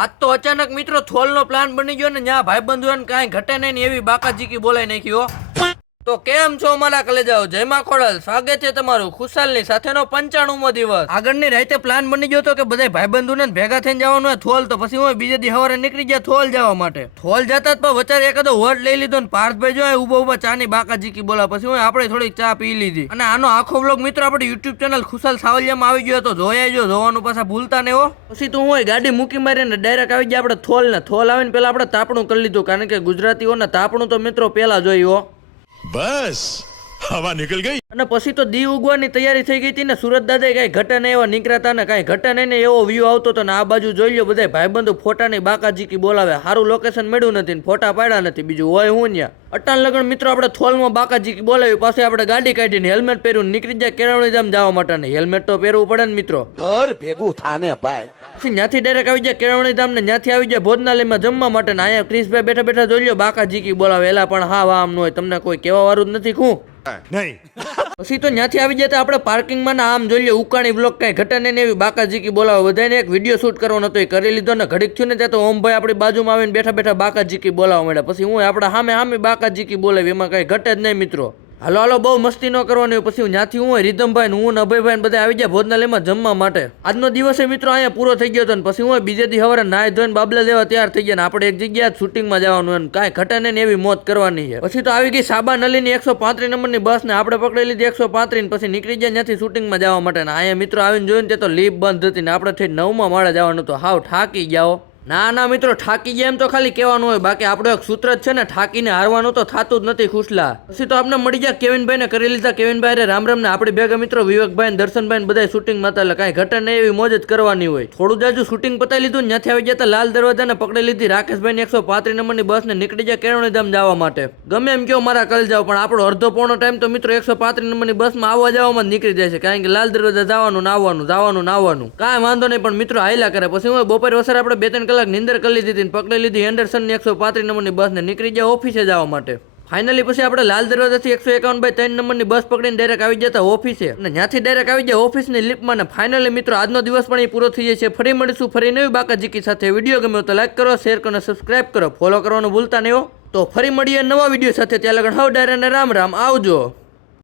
આજ તો અચાનક મિત્રો થોલનો પ્લાન બની ગયો ને ત્યાં ભાઈબંધોને કાંઈ ઘટે નહીં ને એવી બાકાજીકી બોલાઈ નાખી હો. તો કેમ છો મારા કલેજાઓ, જય માં ખોડલ. સ્વાગત છે તમારું ખુશાલની સાથેનો 95મો દિવસ. આગળની રાતે પ્લાન બની ગયો તો કે બધા ભાઈબંધોને ભેગા થઈને જવાનું હોય થોલ, તો પછી હું બીજે દી સવારે નીકળી ગયા થોલ જવા માટે. થોલ જતા જ વચારે એકાદો વટ લઈ લીધો ને પાર્થભાઈ જો ઉભા ઉભા ચાની બાકાજીકી બોલા. પછી હું આપણે થોડીક ચા પી લીધી અને આનો આખો બ્લોગ મિત્રો આપણે યુટ્યુબ ચેનલ ખુશાલ સાવલિયામાં આવી ગયો તો જોયા જો, જોવાનું પાછા ભૂલતા ને હો. પછી તું હોય ગાડી મૂકી મારીને ડાયરેક્ટ આવી ગયા આપણે થોલ ને. થોલ આવીને પેલા આપણે તાપણું કરી લીધું, કારણ કે ગુજરાતીઓને તાપણું તો મિત્રો પેલા જોયું. બસ હવા નીકળ ગઈ. અને પછી તો દી ઉગવાની તૈયારી થઈ ગઈ હતી ને સુરત દાદા કઈ ઘટે નહીં એવા નીકળ્યા ને કઈ ઘટે નહીં ને એવો વ્યૂ આવતો હતો ને આ બાજુ જોઈ લો બધા ભાઈબંધો ફોટાની બાકાજીકી બોલાવે. સારું લોકેશન મળ્યું નથી ને ફોટા પાડ્યા નથી, બીજું હોય હું ત્યાં. અટાણ લગન મિત્રો આપણે થોલમાં બાકાજીકી બોલાવી, પાસે આપણે ગાડી કાઢીને હેલ્મેટ પહેર્યું નીકળી જાય કેળવણી ધામ જવા માટે. ને હેલ્મેટ તો પહેરવું પડે ને મિત્રો, ઘર ભેગું થાને ભાઈ. પછી ત્યાંથી ડાયરેક્ટ આવી જાય કેળવણી ધામ ને ત્યાંથી આવી જાય ભોજનાલયમાં જમવા માટે. ને અહીંયા ક્રિશભાઈ બેઠા બેઠા જોઈ લો બાકાજીકી બોલાવે. એલા પણ હા આમ ન હોય, તમને કોઈ કહેવા વાળું જ નથી હું. નહીં પછી તો ત્યાંથી આવી જતા આપણે પાર્કિંગમાં ના આમ જોઈ લો ઉકાણી બ્લોક કઈ ઘટે નહીં એવી બાકાજીકી બોલાવે. બધાને એક વિડીયો શૂટ કરવાનો હતો, એ કરી લીધો ને ઘડીક થયું ને ત્યાં તો ઓમભાઈ આપણી બાજુમાં આવીને બેઠા બેઠા બાકાજીકી બોલાવવા માંડ્યા. પછી હું આપણા સામે બાકાજીકી બોલાવી, એમાં કઈ ઘટે જ નહીં મિત્રો. હાલો હાલો બહુ મસ્તી ન કરવાની. પછી ત્યાંથી હું રીધમભાઈ હું અભયભાઈ બધા આવી ગયા ભોજનાલયમાં જમવા માટે. આજનો દિવસે મિત્રો અહીંયા પૂરો થઈ ગયો હતો ને પછી હું બીજે દી સવારે નાહી ધોઈને બાબલા લેવા તૈયાર થઈ ગયા ને આપણે એક જગ્યાએ શૂટિંગમાં જવાનું એમ કાંઈ ઘટે નહીં એવી મોત કરવાની છે. પછી તો આવી ગઈ સાબા નલીની 135 નંબરની બસ ને આપણે પકડી લીધી 135 પછી નીકળી ગયા ત્યાંથી શૂટિંગમાં જવા માટે. ને અહીંયા મિત્રો આવીને જોયું ને તો લીપ બંધ હતી ને આપણે થઈ 9મા માળે જવાનું હતું. હાવ થાકી ગયા. ના મિત્રો થાકી ગયા એમ તો ખાલી કહેવાનું હોય, બાકી આપણો એક સૂત્ર જ છે ને થાકીને હારવાનું તો થતું જ નથી ખુશલા. પછી તો આપણે મળી ગયા કેવિનભાઈ ને કરી લીધા. કેવિનભાઈ રામ રામ ને આપણી ભેગા મિત્રો વિવેકભાઈ દર્શનભાઈ બધા શૂટિંગમાં હતા. એટલે કાંઈ ઘટે નહીં એવી મોજ જ કરવાની હોય. થોડું જાજુ શૂટિંગ પતાવી લીધું ને ત્યાંથી આવી જતા લાલ દરવાજાને પકડી લીધી રાકેશભાઈ 135 નંબરની બસ ને નીકળી જાય કેળવણી ધામ જવા માટે. ગમે એમ કહો મારા કલ જાવ પણ આપણો અડધો પોણો ટાઈમ તો મિત્રો 135 નંબરની બસમાં આવવા જવામાં જ નીકળી જાય છે, કારણ કે લાલ દરવાજા જવાનું નાવાનું કાંઈ વાંધો નહીં. પણ મિત્રો હાઈલા કરે. પછી હું બપોર વસર આપણે 2-3 કલાક નિંદર કરી લીધી પકડી લીધી એન્ડરસનની 135 નંબરની બસ ને નીકળી જાય ઓફિસે જવા માટે. ફાઇનલી પછી આપણે લાલ દરવાજાથી 151/3 નંબરની બસ પકડીને ડાયરેક્ટ આવી જતા ઓફિસે અને ત્યાંથી ડાયરેક્ટ આવી જાય ઓફિસની લિફ્ટમાં. ને ફાઇનલી મિત્રો આજનો દિવસ પણ એ પૂરો થઈ જાય છે. ફરી મળીશું ફરી નવી બાકાજીકી સાથે. વિડીયો ગમ્યો તો લાઈક કરો, શેર કરો અને સબસ્ક્રાઇબ કરો, ફોલો કરવાનું ભૂલતા નહીં હો. તો ફરી મળીએ નવા વિડીયો સાથે. ત્યાં લગન હાવ ડાયરેક્ટ રામ રામ, આવજો.